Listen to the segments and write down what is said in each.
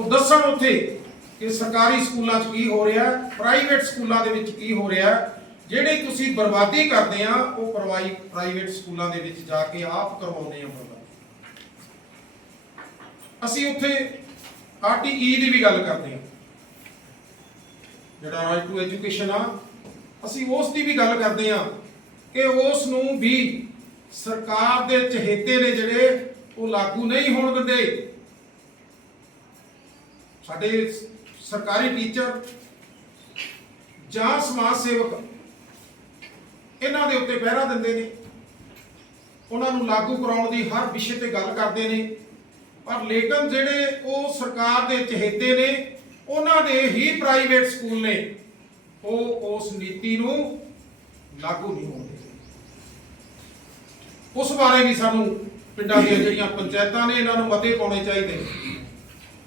ਉਹ ਦੱਸਣ ਉੱਥੇ ਕਿ ਸਰਕਾਰੀ ਸਕੂਲਾਂ 'ਚ ਕੀ ਹੋ ਰਿਹਾ, ਪ੍ਰਾਈਵੇਟ ਸਕੂਲਾਂ ਦੇ ਵਿੱਚ ਕੀ ਹੋ ਰਿਹਾ, ਜਿਹੜੀ ਤੁਸੀਂ ਬਰਬਾਦੀ ਕਰਦੇ ਆ, ਉਹ ਪ੍ਰਵਾਈ ਪ੍ਰਾਈਵੇਟ ਸਕੂਲਾਂ ਦੇ ਵਿੱਚ ਜਾ ਕੇ ਆਪ ਕਰਵਾਉਂਦੇ ਆ ਬਰਬਾਦੀ ਅਸੀਂ ਉੱਥੇ ਆਰਟੀਈ ਦੀ ਵੀ ਗੱਲ ਕਰਦੇ ਆ। ਜਿਹੜਾ ਰਾਈਟ ਟੂ ਐਜੂਕੇਸ਼ਨ ਆ, ਅਸੀਂ ਉਸ ਦੀ ਵੀ ਗੱਲ ਕਰਦੇ ਆ ਕਿ ਉਸ ਨੂੰ ਵੀ ਸਰਕਾਰ ਦੇ ਚਹੇਤੇ ਨੇ ਜਿਹੜੇ, ਉਹ ਲਾਗੂ ਨਹੀਂ ਹੋਣ ਦਿੰਦੇ। ਸਾਡੇ ਸਰਕਾਰੀ ਟੀਚਰ ਜਾਂ ਸਮਾਜ ਸੇਵਕ ਇਹਨਾਂ ਦੇ ਉੱਤੇ ਪਹਿਰਾ ਦਿੰਦੇ ਨੇ। ਉਹਨਾਂ ਨੂੰ ਲਾਗੂ ਕਰਾਉਣ ਦੀ ਹਰ ਵਿਸ਼ੇ ਤੇ ਗੱਲ ਕਰਦੇ ਨੇ। ਪਰ ਲੇਕਿਨ ਜਿਹੜੇ ਉਹ ਸਰਕਾਰ ਦੇ ਚਹੇਤੇ ਨੇ, ਉਹਨਾਂ ਦੇ ਹੀ ਪ੍ਰਾਈਵੇਟ ਸਕੂਲ ਨੇ, ਉਹ ਉਸ ਨੀਤੀ ਨੂੰ ਲਾਗੂ ਨਹੀਂ ਹੋਣ ਦਿੰਦੇ ਉਸ ਬਾਰੇ ਵੀ ਸਾਨੂੰ ਪਿੰਡਾਂ ਦੀਆਂ ਜਿਹੜੀਆਂ ਪੰਚਾਇਤਾਂ ਨੇ, ਇਹਨਾਂ ਨੂੰ ਮਤੇ ਪਾਉਣੇ ਚਾਹੀਦੇ ਨੇ।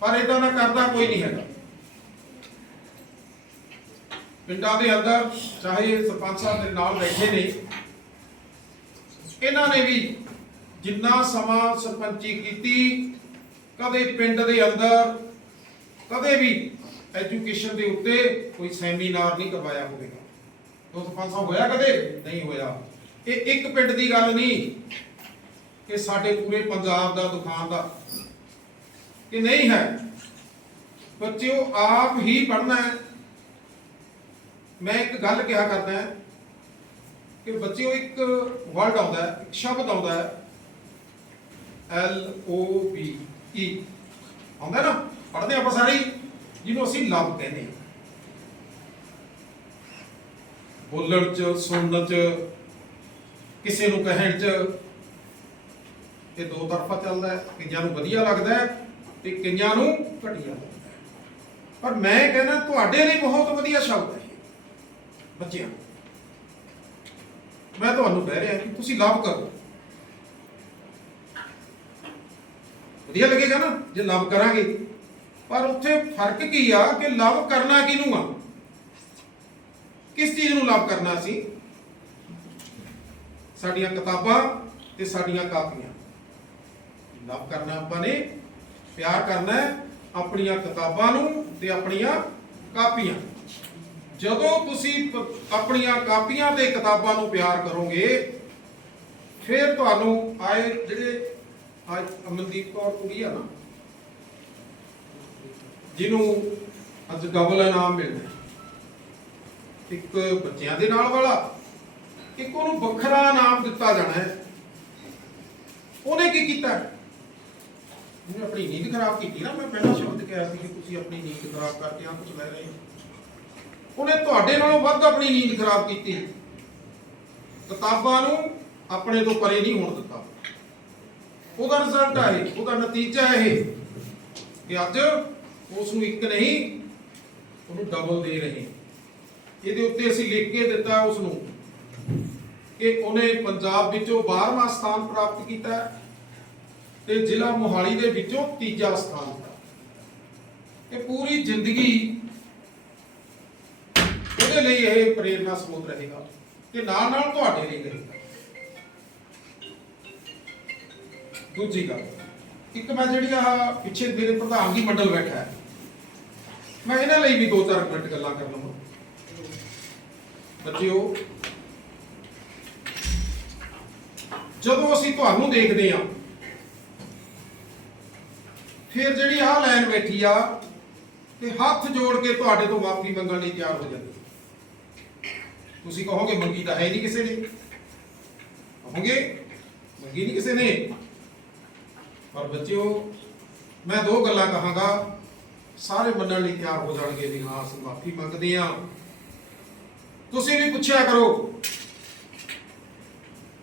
ਪਰ ਇਦਾਂ ਦਾ ਕਰਦਾ ਕੋਈ ਨਹੀਂ ਹੈਗਾ। ਪਿੰਡਾਂ ਦੇ ਅੰਦਰ ਚਾਹੇ ਸਰਪੰਚ ਸਾਹਿਬ ਦੇ ਨਾਲ ਬੈਠੇ ਨੇ, ਇਹਨਾਂ ਨੇ ਵੀ ਜਿੰਨਾ ਸਮਾਂ ਸਰਪੰਚੀ ਕੀਤੀ, ਕਦੇ ਪਿੰਡ ਦੇ ਅੰਦਰ, ਕਦੇ ਵੀ ਐਜੂਕੇਸ਼ਨ ਦੇ ਉੱਤੇ ਕੋਈ ਸੈਮੀਨਾਰ ਨਹੀਂ ਕਰਵਾਇਆ ਹੋਵੇਗਾ। ਉਹ ਸਰਪੰਚ ਸਾਹਿਬ ਹੋਇਆ ਕਦੇ? ਨਹੀਂ ਹੋਇਆ। ਇਹ ਇੱਕ ਪਿੰਡ ਦੀ ਗੱਲ ਨਹੀਂ ਕਿ ਸਾਡੇ ਪੂਰੇ ਪੰਜਾਬ ਦਾ, ਦੁਕਾਨ ਦਾ। ਕਿ ਨਹੀਂ ਹੈ? ਬੱਚਿਓ ਆਪ ਹੀ ਪੜ੍ਹਨਾ ਹੈ। ਮੈਂ ਇੱਕ ਗੱਲ ਕਿਹਾ ਕਰਦਾ ਹਾਂ ਕਿ ਬੱਚਿਓ ਇੱਕ ਵਰਡ ਆਉਂਦਾ ਹੈ ਇੱਕ ਸ਼ਬਦ ਆਉਂਦਾ ਹੈ। L O V E ਆਉਂਦਾ ਨਾ? ਪੜ੍ਹਦੇ ਆਪਾਂ ਸਾਰੇ ਹੀ, ਜਿਹਨੂੰ ਅਸੀਂ ਲਵ ਕਹਿੰਦੇ ਹਾਂ। ਬੋਲਣ ਚ ਸੁਣਨ ਚ ਕਿਸੇ ਨੂੰ ਕਹਿਣ ਚ ਇਹ ਦੋ ਤਰਫਾ ਚੱਲਦਾ ਹੈ। ਕਈਆਂ ਨੂੰ ਵਧੀਆ ਲੱਗਦਾ ਹੈ ਤੇ ਕਈਆਂ ਨੂੰ ਘਟੀਆ। ਪਰ ਮੈਂ ਕਹਿੰਦਾ ਤੁਹਾਡੇ ਲਈ ਬਹੁਤ ਵਧੀਆ ਸ਼ਬਦ ਹੈ ਇਹ, ਬੱਚਿਆਂ ਮੈਂ ਤੁਹਾਨੂੰ ਕਹਿ ਰਿਹਾ ਕਿ ਤੁਸੀਂ ਲਵ ਕਰੋ। ਵਧੀਆ ਲੱਗੇਗਾ ਨਾ, ਜੇ ਲਵ ਕਰਾਂਗੇ। ਪਰ ਉੱਥੇ ਫ਼ਰਕ ਕੀ ਆ ਕਿ ਲਵ ਕਰਨਾ ਕਿਹਨੂੰ ਆ? ਕਿਸ ਚੀਜ਼ ਨੂੰ ਲਵ ਕਰਨਾ ਸੀ? ਸਾਡੀਆਂ ਕਿਤਾਬਾਂ ਤੇ ਸਾਡੀਆਂ ਕਾਪੀਆਂ। ਲਵ ਕਰਨਾ ਆਪਾਂ ਨੇ ਪਿਆਰ ਕਰਨਾ ਹੈ ਆਪਣੀਆਂ ਕਿਤਾਬਾਂ ਨੂੰ ਤੇ ਆਪਣੀਆਂ ਕਾਪੀਆਂ। ਜਦੋਂ ਤੁਸੀਂ ਆਪਣੀਆਂ ਕਾਪੀਆਂ ਤੇ ਕਿਤਾਬਾਂ ਨੂੰ ਪਿਆਰ ਕਰੋਗੇ, ਫਿਰ ਤੁਹਾਨੂੰ ਆਏ ਜਿਹੜੇ ਅੱਜ ਅਮਨਦੀਪ ਕੌਰ ਕੁੜੀ ਆ ਨਾ, ਜਿਹਨੂੰ ਅੱਜ ਡਬਲ ਇਨਾਮ ਮਿਲਦਾ ਇੱਕ ਬੱਚਿਆਂ ਦੇ ਨਾਲ ਵਾਲਾ, ਇੱਕ ਉਹਨੂੰ ਵੱਖਰਾ ਇਨਾਮ ਦਿੱਤਾ ਜਾਣਾ ਹੈ। ਉਹਨੇ ਕੀ ਕੀਤਾ? ਉਹਨੇ ਆਪਣੀ ਨੀਂਦ ਖਰਾਬ ਕੀਤੀ ਨਾ, ਮੈਂ ਪਹਿਲਾਂ ਸ਼ਬਦ ਕਿਹਾ ਸੀ ਕਿ ਤੁਸੀਂ ਆਪਣੀ ਨੀਂਦ ਖਰਾਬ ਕਰਕੇ ਆ ਕੁਝ ਲੈ ਰਹੇ ਹੋ। ਉਹਨੇ ਤੁਹਾਡੇ ਨਾਲੋਂ ਵੱਧ ਆਪਣੀ ਨੀਂਦ ਖਰਾਬ ਕੀਤੀ। ਕਿਤਾਬਾਂ ਨੂੰ ਆਪਣੇ ਤੋਂ ਪਰੇ ਨਹੀਂ ਹੋਣ ਦਿੱਤਾ। ਉਹਦਾ ਰਿਜ਼ਲਟ ਆ ਇਹ, ਉਹਦਾ ਨਤੀਜਾ ਇਹ ਕਿ ਅੱਜ ਉਸ ਨੂੰ ਇੱਕ ਨਹੀਂ, ਉਹਨੂੰ ਡਬਲ ਦੇ ਰਹੇ ਇਹਦੇ ਉੱਤੇ ਅਸੀਂ ਲਿਖ ਕੇ ਦਿੱਤਾ ਉਸ ਨੂੰ ਕਿ ਉਹਨੇ ਪੰਜਾਬ ਵਿੱਚੋਂ 12ਵਾਂ ਸਥਾਨ ਪ੍ਰਾਪਤ ਕੀਤਾ। ਹੈ ਤੇ ਜ਼ਿਲ੍ਹਾ ਮੋਹਾਲੀ ਦੇ ਵਿੱਚੋਂ ਤੀਜਾ ਸਥਾਨ ਪ੍ਰਾਪਤ ਇਹ ਪੂਰੀ ਜ਼ਿੰਦਗੀ ਉਹਦੇ ਲਈ ਇਹ ਪ੍ਰੇਰਨਾ ਸਰੋਤ ਰਹੇਗਾ ਤੇ ਨਾਲ ਨਾਲ ਤੁਹਾਡੇ ਲਈ ਰਹੇਗਾ। ਦੂਜੀ ਗੱਲ, ਇੱਕ ਮੈਂ ਜਿਹੜੀ ਆ ਪਿੱਛੇ ਮੇਰੇ ਪ੍ਰਧਾਨਗੀ ਮੰਡਲ ਬੈਠਾ ਹੈ, ਮੈਂ ਇਹਨਾਂ ਲਈ ਵੀ ਦੋ ਚਾਰ ਮਿੰਟ ਗੱਲਾਂ ਕਰ ਲਵਾਂ ਬੱਚਿਓ, ਜਦੋਂ ਅਸੀਂ ਤੁਹਾਨੂੰ ਦੇਖਦੇ ਹਾਂ ਫਿਰ ਜਿਹੜੀ ਆਹ ਲਾਈਨ ਬੈਠੀ ਆ, ਤੇ ਹੱਥ ਜੋੜ ਕੇ ਤੁਹਾਡੇ ਤੋਂ ਮਾਫੀ ਮੰਗਣ ਲਈ ਤਿਆਰ ਹੋ ਜਾਂਦੀ ਤੁਸੀਂ ਕਹੋਗੇ, ਮੰਗੀ ਤਾਂ ਹੈ ਨਹੀਂ ਕਿਸੇ ਨੇ। ਕਹੋਗੇ, ਮੰਗੀ ਨਹੀਂ ਕਿਸੇ ਨੇ। ਪਰ ਬੱਚਿਓ, ਮੈਂ ਦੋ ਗੱਲਾਂ ਕਹਾਂਗਾ। ਸਾਰੇ ਮੰਨਣ ਲਈ ਤਿਆਰ ਹੋ ਜਾਣਗੇ ਵੀ ਹਾਂ, ਅਸੀਂ ਮਾਫੀ ਮੰਗਦੇ ਆ ਤੁਸੀਂ ਵੀ ਪੁੱਛਿਆ ਕਰੋ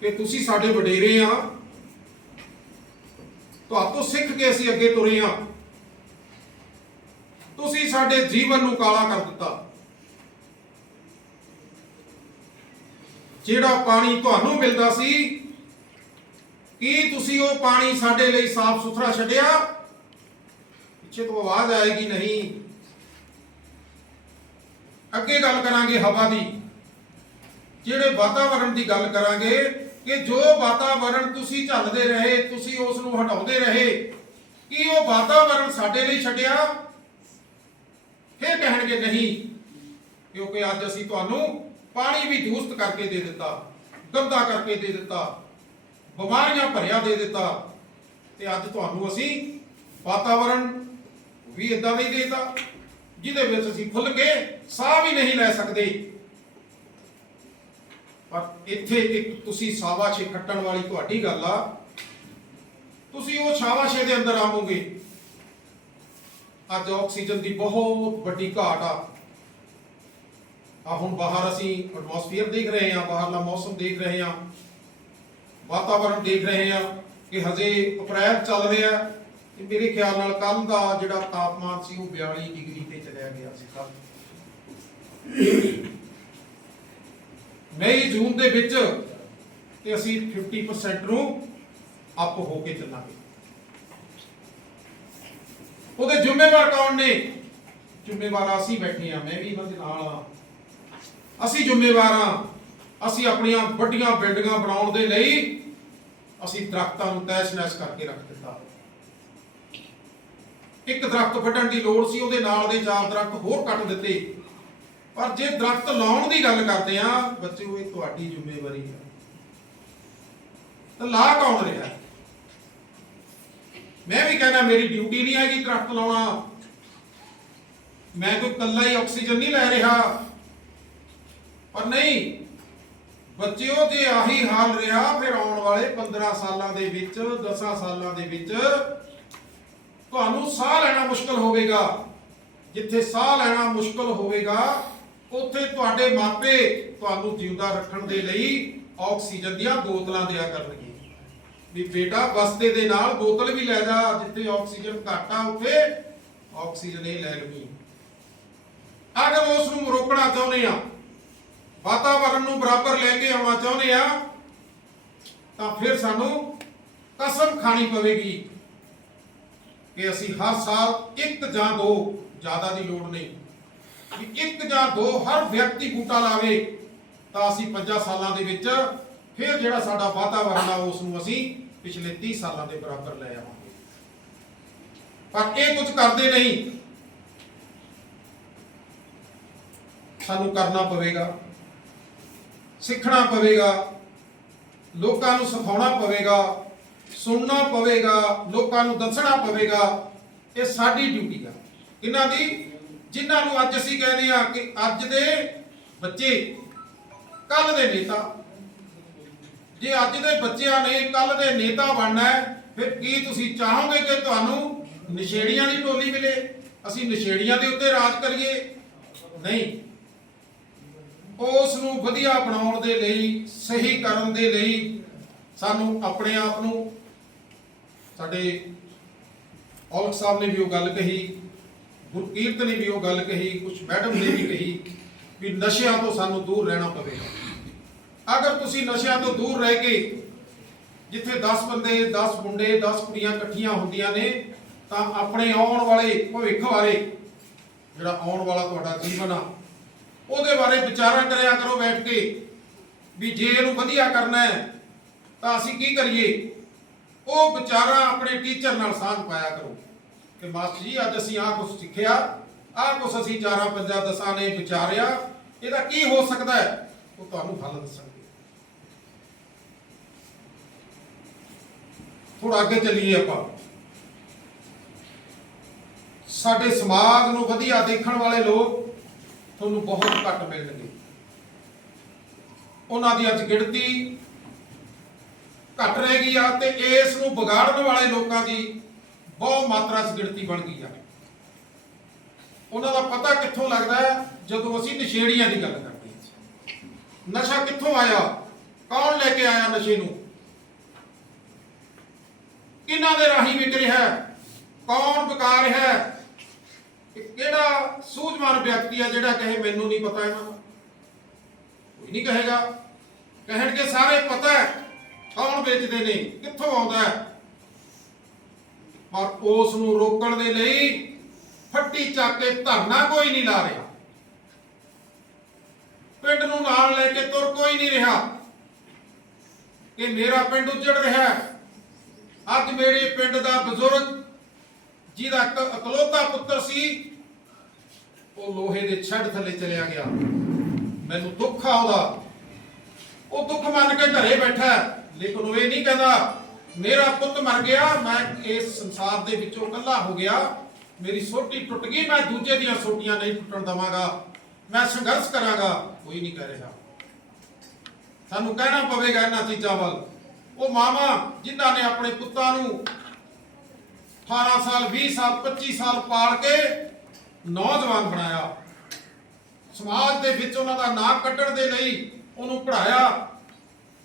ਕਿ ਤੁਸੀਂ ਸਾਡੇ ਵਡੇਰੇ ਆ। ਤੁਹਾਤੋਂ ਸਿੱਖ ਕੇ ਅਸੀਂ ਅੱਗੇ ਤੁਰੇ ਹਾਂ। ਤੁਸੀਂ ਸਾਡੇ ਜੀਵਨ ਨੂੰ ਕਾਲਾ ਕਰ ਦਿੱਤਾ। ਜਿਹੜਾ ਪਾਣੀ ਤੁਹਾਨੂੰ ਮਿਲਦਾ ਸੀ, ਕੀ ਤੁਸੀਂ ਉਹ ਪਾਣੀ ਸਾਡੇ ਲਈ ਸਾਫ਼ ਸੁਥਰਾ ਛੱਡਿਆ? ਪਿੱਛੇ ਤੋਂ ਆਵਾਜ਼ ਆਏਗੀ, ਨਹੀਂ। ਅੱਗੇ ਗੱਲ ਕਰਾਂਗੇ ਹਵਾ ਦੀ। ਜਿਹੜੇ ਵਾਤਾਵਰਣ ਦੀ ਗੱਲ ਕਰਾਂਗੇ ਕਿ ਜੋ ਵਾਤਾਵਰਣ ਤੁਸੀਂ ਝੱਲਦੇ ਰਹੇ, ਤੁਸੀਂ ਉਸ ਨੂੰ ਹਟਾਉਂਦੇ ਰਹੇ, ਕਿ ਉਹ ਵਾਤਾਵਰਣ ਸਾਡੇ ਲਈ ਛੱਡਿਆ? ਫਿਰ ਕਹਿਣਗੇ ਨਹੀਂ, ਕਿਉਂਕਿ ਅੱਜ ਅਸੀਂ ਤੁਹਾਨੂੰ ਪਾਣੀ ਵੀ ਦੂਸ਼ਿਤ ਕਰਕੇ ਦੇ ਦਿੱਤਾ, ਗੰਦਾ ਕਰਕੇ ਦੇ ਦਿੱਤਾ, ਬਿਮਾਰੀਆਂ ਭਰਿਆ ਦੇ ਦਿੱਤਾ, ਤੇ ਅੱਜ ਤੁਹਾਨੂੰ ਅਸੀਂ ਵਾਤਾਵਰਣ ਵੀ ਇਦਾਂ ਨਹੀਂ ਹੀ ਦੇਤਾ, ਜਿਹਦੇ ਵਿੱਚ ਅਸੀਂ ਖੁੱਲ ਕੇ ਸਾਹ ਵੀ ਨਹੀਂ ਲੈ ਸਕਦੇ। ਪਰ ਇੱਥੇ ਇੱਕ ਤੁਸੀਂ ਸਾਵਾਸ਼ੇ ਖੱਟਣ ਵਾਲੀ ਤੁਹਾਡੀ ਗੱਲ ਆ। ਤੁਸੀਂ ਉਹ ਸ਼ਾਬਾਸ਼ੇ ਦੇ ਅੰਦਰ ਆਵੋਗੇ। ਅੱਜ ਆਕਸੀਜਨ ਦੀ ਬਹੁਤ ਵੱਡੀ ਘਾਟ ਆ। ਆ ਹੁਣ ਬਾਹਰ ਅਸੀਂ ਐਟਮੋਸਫੀਅਰ ਦੇਖ ਰਹੇ ਹਾਂ, ਬਾਹਰਲਾ ਮੌਸਮ ਦੇਖ ਰਹੇ ਹਾਂ। ਵਾਤਾਵਰਣ ਦੇਖ ਰਹੇ ਹਾਂ ਕਿ ਹਜੇ ਅਪ੍ਰੈਲ ਚੱਲ ਰਿਹਾ ਤੇ ਮੇਰੇ ਖਿਆਲ ਨਾਲ ਕੱਲ ਦਾ ਜਿਹੜਾ ਤਾਪਮਾਨ ਸੀ ਉਹ 42 ਡਿਗਰੀ ਤੇ ਚਲਿਆ ਗਿਆ ਸੀ ਕੱਲ ਮਈ ਜੂਨ ਦੇ ਵਿੱਚ ਤੇ ਅਸੀਂ 50% ਨੂੰ ਅਪ ਹੋ ਕੇ ਚੱਲਾਂਗੇ। ਉਹਦੇ ਜ਼ਿੰਮੇਵਾਰ ਕੌਣ ਨੇ? ਜ਼ਿੰਮੇਵਾਰ ਅਸੀਂ ਬੈਠੇ ਆ ਮੈਂ ਵੀ ਇਹਨਾਂ ਦੇ ਨਾਲ ਆ ਅਸੀਂ ਜ਼ਿੰਮੇਵਾਰ ਆ ਅਸੀਂ ਆਪਣੀਆਂ ਵੱਡੀਆਂ ਬਿਲਡਿੰਗਾਂ ਬਣਾਉਣ ਦੇ ਲਈ ਅਸੀਂ ਦਰਖਤਾਂ ਨੂੰ ਤੈਸ਼-ਨੈਸ਼ ਕਰਕੇ ਰੱਖ ਦਿੱਤਾ। ਇੱਕ ਦਰਖਤ ਵੱਢਣ ਦੀ ਲੋੜ ਸੀ, ਉਹਦੇ ਨਾਲ ਦੇ ਚਾਰ ਦਰਖਤ ਹੋਰ ਕੱਟ ਦਿੱਤੇ। ਪਰ ਜੇ ਦਰਖਤ ਲਾਉਣ ਦੀ ਗੱਲ ਕਰਦੇ ਆ ਬੱਚਿਓ ਇਹ ਤੁਹਾਡੀ ਜ਼ਿੰਮੇਵਾਰੀ ਹੈ ਤਾਂ ਲਾ ਕੌਣ ਰਿਹਾ? ਮੈਂ ਵੀ ਕਹਿੰਦਾ, ਮੇਰੀ ਡਿਊਟੀ ਨਹੀਂ ਹੈਗੀ ਦਰਖਤ ਲਾਉਣਾ। ਮੈਂ ਕੋਈ ਕੱਲਾ ਹੀ ਆਕਸੀਜਨ ਨਹੀਂ ਲੈ ਰਿਹਾ। ਪਰ ਨਹੀਂ, ਬੱਚਿਓ, ਜੇ ਆਹੀ ਹਾਲ ਰਿਹਾ, ਫਿਰ ਆਉਣ ਵਾਲੇ 15 ਸਾਲਾਂ ਦੇ ਵਿੱਚ 10 ਸਾਲਾਂ ਦੇ ਵਿੱਚ, ਤੁਹਾਨੂੰ ਸਾਹ ਲੈਣਾ ਮੁਸ਼ਕਲ ਹੋਵੇਗਾ। ਜਿੱਥੇ ਸਾਹ ਲੈਣਾ ਮੁਸ਼ਕਲ ਹੋਵੇਗਾ ਉੱਥੇ ਤੁਹਾਡੇ ਮਾਪੇ ਤੁਹਾਨੂੰ ਜਿਉਂਦਾ ਰੱਖਣ ਦੇ ਲਈ ਆਕਸੀਜਨ ਦੀਆਂ ਬੋਤਲਾਂ ਦਿਆ ਕਰਨਗੇ। ਵੀ ਬੇਟਾ ਬਸਤੇ ਦੇ ਨਾਲ ਬੋਤਲ ਵੀ ਲੈ ਜਾ, ਜਿੱਥੇ ਆਕਸੀਜਨ ਘੱਟ ਆ ਉੱਥੇ ਆਕਸੀਜਨ ਇਹ ਲੈ ਲਵੀਂ। ਅਗਰ ਉਸ ਨੂੰ ਰੋਕਣਾ ਚਾਹੁੰਦੇ ਆ ਵਾਤਾਵਰਣ ਨੂੰ ਬਰਾਬਰ ਲੈ ਕੇ ਆਉਣਾ ਚਾਹੁੰਦੇ ਆ, ਤਾਂ ਫਿਰ ਸਾਨੂੰ ਕਸਮ ਖਾਣੀ ਪਵੇਗੀ ਕਿ ਅਸੀਂ ਹਰ ਸਾਲ ਇੱਕ ਜਾਂ ਦੋ ਜ਼ਿਆਦਾ ਦੀ ਲੋੜ ਨਹੀਂ। ਵੀ ਇੱਕ ਜਾਂ ਦੋ ਹਰ ਵਿਅਕਤੀ ਬੂਟਾ ਲਾਵੇ, ਤਾਂ ਅਸੀਂ 5 ਸਾਲਾਂ ਦੇ ਵਿੱਚ ਫਿਰ ਜਿਹੜਾ ਸਾਡਾ ਵਾਤਾਵਰਣ ਆ ਉਸ ਨੂੰ ਅਸੀਂ ਪਿਛਲੇ 30 ਸਾਲਾਂ ਦੇ ਬਰਾਬਰ ਲੈ ਆਵਾਂਗੇ। ਪਰ ਇਹ ਕੁਝ ਕਰਦੇ ਨਹੀਂ। ਸਾਨੂੰ ਕਰਨਾ ਪਵੇਗਾ, ਸਿੱਖਣਾ ਪਵੇਗਾ, ਲੋਕਾਂ ਨੂੰ ਸਿਖਾਉਣਾ ਪਵੇਗਾ, ਸੁਣਨਾ ਪਵੇਗਾ, ਲੋਕਾਂ ਨੂੰ ਦੱਸਣਾ ਪਵੇਗਾ, ਇਹ ਸਾਡੀ ਡਿਊਟੀ ਆ। ਇਹਨਾਂ ਦੀ ਜਿਨ੍ਹਾਂ ਨੂੰ ਅੱਜ ਅਸੀਂ ਕਹਿੰਦੇ ਆ ਕਿ ਅੱਜ ਦੇ ਬੱਚੇ ਕੱਲ ਦੇ ਨੇਤਾ। ਜੇ ਅੱਜ ਦੇ ਬੱਚਿਆਂ ਨੇ ਕੱਲ ਦੇ ਨੇਤਾ ਬਣਨਾ ਹੈ, ਫਿਰ ਕੀ ਤੁਸੀਂ ਚਾਹੋਗੇ ਕਿ ਤੁਹਾਨੂੰ ਨਸ਼ੇੜੀਆਂ ਦੀ ਟੋਲੀ ਮਿਲੇ? ਅਸੀਂ ਨਸ਼ੇੜੀਆਂ ਦੇ ਉੱਤੇ ਰਾਜ ਕਰੀਏ? ਨਹੀਂ। ਉਸ ਨੂੰ ਵਧੀਆ ਬਣਾਉਣ ਦੇ ਲਈ, ਸਹੀ ਕਰਨ ਦੇ ਲਈ ਸਾਨੂੰ ਆਪਣੇ ਆਪ ਨੂੰ ਸਾਡੇ ਔਲਖ ਸਾਹਿਬ ਨੇ ਵੀ ਉਹ ਗੱਲ ਕਹੀ ਗੁਰਕੀਰਤ ਨੇ ਵੀ ਉਹ ਗੱਲ ਕਹੀ ਕੁਝ ਮੈਡਮ ਨੇ ਵੀ ਕਹੀ ਵੀ ਨਸ਼ਿਆਂ ਤੋਂ ਸਾਨੂੰ ਦੂਰ ਰਹਿਣਾ ਪਵੇਗਾ। ਅਗਰ ਤੁਸੀਂ ਨਸ਼ਿਆਂ ਤੋਂ ਦੂਰ ਰਹਿ ਕੇ ਜਿੱਥੇ 10 ਬੰਦੇ 10 ਮੁੰਡੇ 10 ਕੁੜੀਆਂ ਇਕੱਠੀਆਂ ਹੁੰਦੀਆਂ ਨੇ, ਤਾਂ ਆਪਣੇ ਆਉਣ ਵਾਲੇ ਭਵਿੱਖ ਬਾਰੇ, ਜਿਹੜਾ ਆਉਣ ਵਾਲਾ ਤੁਹਾਡਾ ਜੀਵਨ ਆ, ਉਹਦੇ ਬਾਰੇ ਵਿਚਾਰਾਂ ਕਰਿਆ ਕਰੋ ਬੈਠ ਕੇ ਵੀ ਜੇ ਇਹਨੂੰ ਵਧੀਆ ਕਰਨਾ ਹੈ, ਤਾਂ ਅਸੀਂ ਕੀ ਕਰੀਏ? ਉਹ ਵਿਚਾਰਾਂ ਆਪਣੇ ਟੀਚਰ ਨਾਲ ਸਾਂਝ ਪਾਇਆ ਕਰੋ। ਕਿ ਮਾਸਟਰ ਜੀ, ਅੱਜ ਅਸੀਂ ਆਹ ਕੁਝ ਸਿੱਖਿਆ, ਆਹ ਕੁਝ ਅਸੀਂ ਚਾਰਾਂ ਪੰਜਾਂ ਦਸਾਂ ਨੇ ਵਿਚਾਰਿਆ, ਇਹਦਾ ਕੀ ਹੋ ਸਕਦਾ ਹੈ? ਉਹ ਤੁਹਾਨੂੰ ਹੱਲ ਦੱਸਣਗੇ ਥੋੜਾ ਅੱਗੇ ਚੱਲੀਏ ਆਪਾਂ। ਸਾਡੇ ਸਮਾਜ ਨੂੰ ਵਧੀਆ ਦੇਖਣ ਵਾਲੇ ਲੋਕ ਤੁਹਾਨੂੰ ਬਹੁਤ ਘੱਟ ਮਿਲਣਗੇ। ਉਹਨਾਂ ਦੀ ਅੱਜ ਗਿਣਤੀ ਘਟ ਰਹਿ ਗਈ ਆ ਤੇ ਇਸ ਨੂੰ ਵਿਗਾੜਨ ਵਾਲੇ ਲੋਕਾਂ ਦੀ ਬਹੁਤ ਮਾਤਰਾ 'ਚ ਗਿਣਤੀ ਬਣ ਗਈ ਆ। ਉਹਨਾਂ ਦਾ ਪਤਾ ਕਿੱਥੋਂ ਲੱਗਦਾ ਹੈ? ਜਦੋਂ ਅਸੀਂ ਨਸ਼ੇੜੀਆਂ ਦੀ ਗੱਲ ਕਰਦੇ ਹਾਂ। ਨਸ਼ਾ ਕਿੱਥੋਂ ਆਇਆ? ਕੌਣ ਲੈ ਕੇ ਆਇਆ ਨਸ਼ੇ ਨੂੰ? ਕਿਹਨਾਂ ਦੇ ਰਾਹੀਂ ਵਿਕ ਰਿਹਾ ਹੈ? ਕੌਣ ਵਿਕਾ ਰਿਹਾ ਹੈ? ਕਿਹੜਾ ਸੂਝਵਾਨ ਵਿਅਕਤੀ ਆ ਜਿਹੜਾ ਕਹੇ, ਮੈਨੂੰ ਨਹੀਂ ਪਤਾ ਇਹਨਾਂ ਦਾ ਕੋਈ ਨਹੀਂ ਕਹੇਗਾ। ਕਹਿਣਗੇ, ਸਾਰੇ ਪਤਾ ਹੈ। ਕੌਣ ਵੇਚਦੇ ਨੇ? ਕਿੱਥੋਂ ਆਉਂਦਾ ਹੈ? ਪਰ ਉਸ ਨੂੰ ਰੋਕਣ ਦੇ ਲਈ ਫੱਟੀ ਚੱਕ ਕੇ ਧਰਨਾ ਕੋਈ ਨਹੀਂ ਲਾ ਰਿਹਾ। ਪਿੰਡ ਨੂੰ ਨਾਲ ਲੈ ਕੇ ਤੁਰ ਕੋਈ ਨਹੀਂ ਰਿਹਾ। ਕਿ ਮੇਰਾ ਪਿੰਡ ਉੱਜੜ ਰਿਹਾ ਅੱਜ ਮੇਰੇ ਪਿੰਡ ਦਾ ਬਜ਼ੁਰਗ, ਜਿਹਦਾ ਇੱਕ ਇਕਲੌਤਾ ਪੁੱਤਰ ਸੀ, ਉਹ ਲੋਹੇ ਦੇ ਛੱਡ ਥੱਲੇ ਚਲਿਆ ਗਿਆ। ਮੈਨੂੰ ਦੁੱਖ ਆ ਉਹਦਾ। ਉਹ ਦੁੱਖ ਮੰਨ ਕੇ ਘਰੇ ਬੈਠਾ ਲੇਕਿਨ ਉਹ ਇਹ ਨਹੀਂ ਕਹਿੰਦਾ ਮੇਰਾ ਪੁੱਤ ਮਰ ਗਿਆ, ਮੈਂ ਇਸ ਸੰਸਾਰ ਦੇ ਵਿੱਚੋਂ ਇਕੱਲਾ ਹੋ ਗਿਆ। ਮੇਰੀ ਸੋਟੀ ਟੁੱਟ ਗਈ, ਮੈਂ ਦੂਜੇ ਦੀਆਂ ਸੋਟੀਆਂ ਨਹੀਂ ਟੁੱਟਣ ਦਵਾਂਗਾ। ਮੈਂ ਸੰਘਰਸ਼ ਕਰਾਂਗਾ, ਕੋਈ ਨਹੀਂ ਕਹਿ ਰਿਹਾ। ਸਾਨੂੰ ਕਹਿਣਾ ਪਵੇਗਾ ਇਹਨਾਂ ਚੀਜ਼ਾਂ ਵੱਲ। ਉਹ ਮਾਵਾ ਜਿਨ੍ਹਾਂ ਨੇ ਆਪਣੇ ਪੁੱਤਾਂ ਨੂੰ 18 ਸਾਲ 20 ਸਾਲ 25 ਸਾਲ ਪਾਲ ਕੇ ਨੌਜਵਾਨ ਬਣਾਇਆ। ਸਮਾਜ ਦੇ ਵਿੱਚ ਉਹਨਾਂ ਦਾ ਨਾਂ ਕੱਢਣ ਦੇ ਲਈ ਉਹਨੂੰ ਪੜਾਇਆ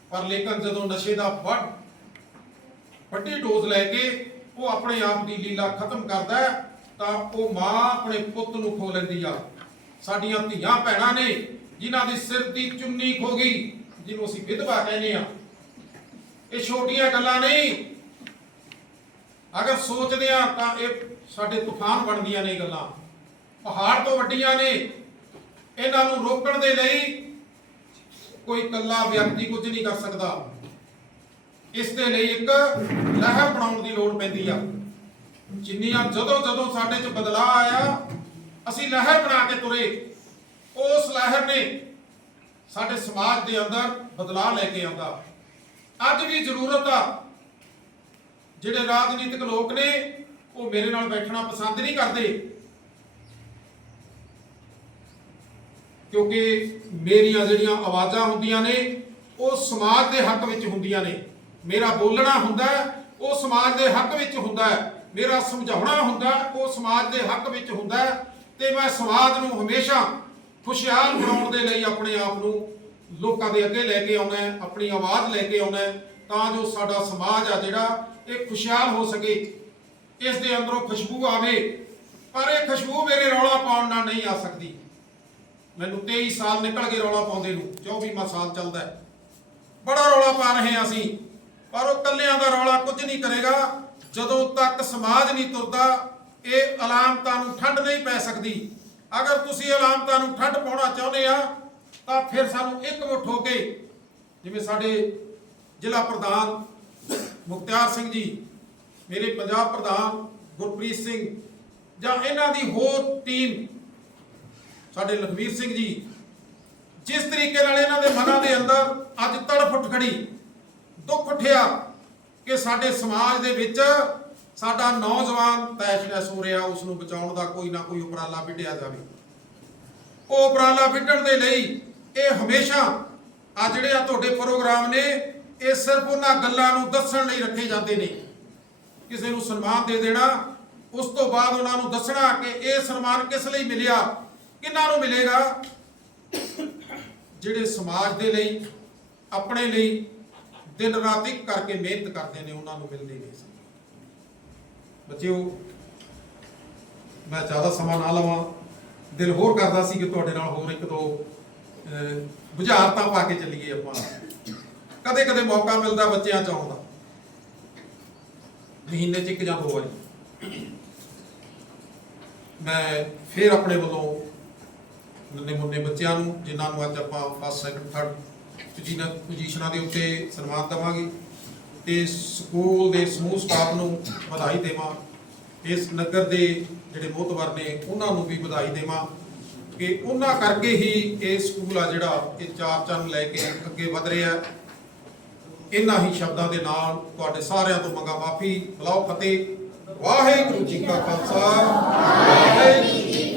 ਪਰ ਲੇਕਿਨ ਜਦੋਂ ਨਸ਼ੇ ਦਾ ਵੱਡ ਵੱਡੀ ਡੋਜ਼ ਲੈ ਕੇ ਉਹ ਆਪਣੇ ਆਪ ਦੀ ਲੀਲਾ ਖਤਮ ਕਰਦਾ ਤਾਂ ਉਹ ਮਾਂ ਆਪਣੇ ਪੁੱਤ ਨੂੰ ਖੋ ਲੈਂਦੀ ਆ। ਸਾਡੀਆਂ ਧੀਆਂ ਭੈਣਾਂ ਨੇ ਜਿਨ੍ਹਾਂ ਦੇ ਸਿਰ ਦੀ ਚੁੰਨੀ ਖੋ ਗਈ, ਜਿਹਨੂੰ ਅਸੀਂ ਵਿਧਵਾ ਕਹਿੰਦੇ ਆ। ਇਹ ਛੋਟੀਆਂ ਗੱਲਾਂ ਨਹੀਂ ਅਗਰ ਸੋਚਦੇ ਆ ਤਾਂ ਇਹ ਸਾਡੇ ਤੂਫਾਨ ਬਣਦੀਆਂ ਨੇ ਗੱਲਾਂ। ਪਹਾੜ ਤੋਂ ਵੱਡੀਆਂ ਨੇ। ਇਹਨਾਂ ਨੂੰ ਰੋਕਣ ਦੇ ਲਈ ਕੋਈ ਇਕੱਲਾ ਵਿਅਕਤੀ ਕੁਝ ਨਹੀਂ ਕਰ ਸਕਦਾ। ਇਸ ਦੇ ਲਈ ਇੱਕ ਲਹਿਰ ਬਣਾਉਣ ਦੀ ਲੋੜ ਪੈਂਦੀ ਆ। ਜਿੰਨੀਆਂ ਜਦੋਂ ਜਦੋਂ ਸਾਡੇ 'ਚ ਬਦਲਾਅ ਆਇਆ, ਅਸੀਂ ਲਹਿਰ ਬਣਾ ਕੇ ਤੁਰੇ। ਉਸ ਲਹਿਰ ਨੇ ਸਾਡੇ ਸਮਾਜ ਦੇ ਅੰਦਰ ਬਦਲਾਅ ਲੈ ਕੇ ਆਉਂਦਾ। ਅੱਜ ਵੀ ਜ਼ਰੂਰਤ ਆ। ਜਿਹੜੇ ਰਾਜਨੀਤਿਕ ਲੋਕ ਨੇ, ਉਹ ਮੇਰੇ ਨਾਲ ਬੈਠਣਾ ਪਸੰਦ ਨਹੀਂ ਕਰਦੇ। ਕਿਉਂਕਿ ਮੇਰੀਆਂ ਜਿਹੜੀਆਂ ਆਵਾਜ਼ਾਂ ਹੁੰਦੀਆਂ ਨੇ, ਉਹ ਸਮਾਜ ਦੇ ਹੱਕ ਵਿੱਚ ਹੁੰਦੀਆਂ ਨੇ। ਮੇਰਾ ਬੋਲਣਾ ਹੁੰਦਾ ਉਹ ਸਮਾਜ ਦੇ ਹੱਕ ਵਿੱਚ ਹੁੰਦਾ ਮੇਰਾ ਸਮਝਾਉਣਾ ਹੁੰਦਾ ਉਹ ਸਮਾਜ ਦੇ ਹੱਕ ਵਿੱਚ ਹੁੰਦਾ ਹੈ। ਤੇ ਮੈਂ ਸਮਾਜ ਨੂੰ ਹਮੇਸ਼ਾ ਖੁਸ਼ਹਾਲ ਬਣਾਉਣ ਦੇ ਲਈ ਆਪਣੇ ਆਪ ਨੂੰ ਲੋਕਾਂ ਦੇ ਅੱਗੇ ਲੈ ਕੇ ਆਉਣਾ ਆਪਣੀ ਆਵਾਜ਼ ਲੈ ਕੇ ਆਉਣਾ ਤਾਂ ਜੋ ਸਾਡਾ ਸਮਾਜ ਆ ਜਿਹੜਾ ਇਹ ਖੁਸ਼ਹਾਲ ਹੋ ਸਕੇ। ਇਸ ਦੇ ਅੰਦਰੋਂ ਖੁਸ਼ਬੂ ਆਵੇ, ਪਰ ਇਹ ਖੁਸ਼ਬੂ ਮੇਰੇ ਰੌਲਾ ਪਾਉਣ ਨਾਲ ਨਹੀਂ ਆ ਸਕਦੀ। ਮੈਨੂੰ 23 ਸਾਲ ਨਿਕਲ ਗਏ ਰੌਲਾ ਪਾਉਂਦੇ ਨੂੰ 24ਵਾਂ ਸਾਲ ਚੱਲਦਾ ਬੜਾ ਰੌਲਾ ਪਾ ਰਹੇ ਹਾਂ ਅਸੀਂ। ਪਰ ਉਹ ਕੱਲਿਆਂ ਦਾ ਰੌਲਾ ਕੁਝ ਨਹੀਂ ਕਰੇਗਾ। ਜਦੋਂ ਤੱਕ ਸਮਾਜ ਨਹੀਂ ਤੁਰਦਾ, ਇਹ ਅਲਾਮਤਾਂ ਨੂੰ ਠੰਡ ਨਹੀਂ ਪੈ ਸਕਦੀ। ਅਗਰ ਤੁਸੀਂ ਅਲਾਮਤਾਂ ਨੂੰ ਠੰਡ ਪਾਉਣਾ ਚਾਹੁੰਦੇ ਆ, ਤਾਂ ਫਿਰ ਸਾਨੂੰ ਇਕਮੁੱਠ ਹੋ ਕੇ, ਜਿਵੇਂ ਸਾਡੇ ਜ਼ਿਲ੍ਹਾ ਪ੍ਰਧਾਨ ਮੁਖਤਿਆਰ ਸਿੰਘ ਜੀ, ਮੇਰੇ ਪੰਜਾਬ ਪ੍ਰਧਾਨ ਗੁਰਪ੍ਰੀਤ ਸਿੰਘ, ਜਾਂ ਇਹਨਾਂ ਦੀ ਹੋਰ ਟੀਮ, ਸਾਡੇ ਲਖਵੀਰ ਸਿੰਘ ਜੀ, ਜਿਸ ਤਰੀਕੇ ਨਾਲ ਇਹਨਾਂ ਦੇ ਮਨਾਂ ਦੇ ਅੰਦਰ ਅੱਜ ਤੜਫ ਉੱਠ ਖੜੀ। ਦੁੱਖ ਉੱਠਿਆ ਕਿ ਸਾਡੇ ਸਮਾਜ ਦੇ ਵਿੱਚ ਸਾਡਾ ਨੌਜਵਾਨ ਤੈਸ਼ਨੈਸ ਹੋ ਰਿਹਾ ਉਸ ਨੂੰ ਬਚਾਉਣ ਦਾ ਕੋਈ ਨਾ ਕੋਈ ਉਪਰਾਲਾ ਵਿੱਢਿਆ ਜਾਵੇ। ਉਹ ਉਪਰਾਲਾ ਵਿੱਢਣ ਦੇ ਲਈ ਇਹ ਹਮੇਸ਼ਾ ਆ ਜਿਹੜੇ ਆ ਤੁਹਾਡੇ ਪ੍ਰੋਗਰਾਮ ਨੇ, ਇਹ ਸਿਰਫ ਉਹਨਾਂ ਗੱਲਾਂ ਨੂੰ ਦੱਸਣ ਲਈ ਰੱਖੇ ਜਾਂਦੇ ਨੇ। ਕਿਸੇ ਨੂੰ ਸਨਮਾਨ ਦੇ ਦੇਣਾ, ਉਸ ਤੋਂ ਬਾਅਦ ਉਹਨਾਂ ਨੂੰ ਦੱਸਣਾ ਕਿ ਇਹ ਸਨਮਾਨ ਕਿਸ ਲਈ ਮਿਲਿਆ ਕਿਹਨਾਂ ਨੂੰ ਮਿਲੇਗਾ? ਜਿਹੜੇ ਸਮਾਜ ਦੇ ਲਈ, ਆਪਣੇ ਲਈ ਦਿਨ ਰਾਤ ਇੱਕ ਕਰਕੇ ਮਿਹਨਤ ਕਰਦੇ ਨੇ ਉਹਨਾਂ ਨੂੰ ਮਿਲਦੀ ਨਹੀਂ ਸੀ। ਬੱਚਿਓ ਮੈਂ ਜ਼ਿਆਦਾ ਸਮਾਂ ਨਾ ਲਵਾਂ। ਦਿਲ ਹੋਰ ਕਰਦਾ ਸੀ ਕਿ ਤੁਹਾਡੇ ਨਾਲ ਹੋਰ ਇੱਕ ਦੋ ਅਹ, ਬੁਝਾਰਤਾਂ ਪਾ ਕੇ ਚੱਲੀਏ ਆਪਾਂ। ਕਦੇ ਕਦੇ ਮੌਕਾ ਮਿਲਦਾ ਬੱਚਿਆਂ ਚ ਆਉਣ ਦਾ। ਮਹੀਨੇ ਚ ਇੱਕ ਜਾਂ ਦੋ ਵਾਰੀ। ਮੈਂ ਫਿਰ ਆਪਣੇ ਵੱਲੋਂ ਨੰਨੇ ਮੁੰਨੇ ਬੱਚਿਆਂ ਨੂੰ ਜਿਨ੍ਹਾਂ ਨੂੰ ਅੱਜ ਆਪਾਂ ਫਸਟ ਸੈਕੰਡ ਥਰਡ ਪੋਜੀਸ਼ਨਾਂ ਪੋਜੀਸ਼ਨਾਂ ਦੇ ਉੱਤੇ ਸਨਮਾਨ ਦੇਵਾਂਗੇ ਤੇ ਸਕੂਲ ਦੇ ਸਮੂਹ ਸਟਾਫ ਨੂੰ ਵਧਾਈ ਦੇਵਾਂ। ਇਸ ਨਗਰ ਦੇ ਜਿਹੜੇ ਮੋਹਤਵਰ ਨੇ, ਉਹਨਾਂ ਨੂੰ ਵੀ ਵਧਾਈ ਦੇਵਾਂ ਕਿ ਉਹਨਾਂ ਕਰਕੇ ਹੀ ਇਹ ਸਕੂਲ ਆ ਜਿਹੜਾ ਇਹ ਚਾਰ ਚੰਨ ਲੈ ਕੇ ਅੱਗੇ ਵਧ ਰਿਹਾ ਇਹਨਾਂ ਹੀ ਸ਼ਬਦਾਂ ਦੇ ਨਾਲ ਤੁਹਾਡੇ ਸਾਰਿਆਂ ਤੋਂ ਮੰਗਾ ਮਾਫੀ, ਬਲਾਓ ਫਤਿਹ। ਵਾਹਿਗੁਰੂ ਜੀ ਕਾ ਖਾਲਸਾ, ਵਾਹਿਗੁਰੂ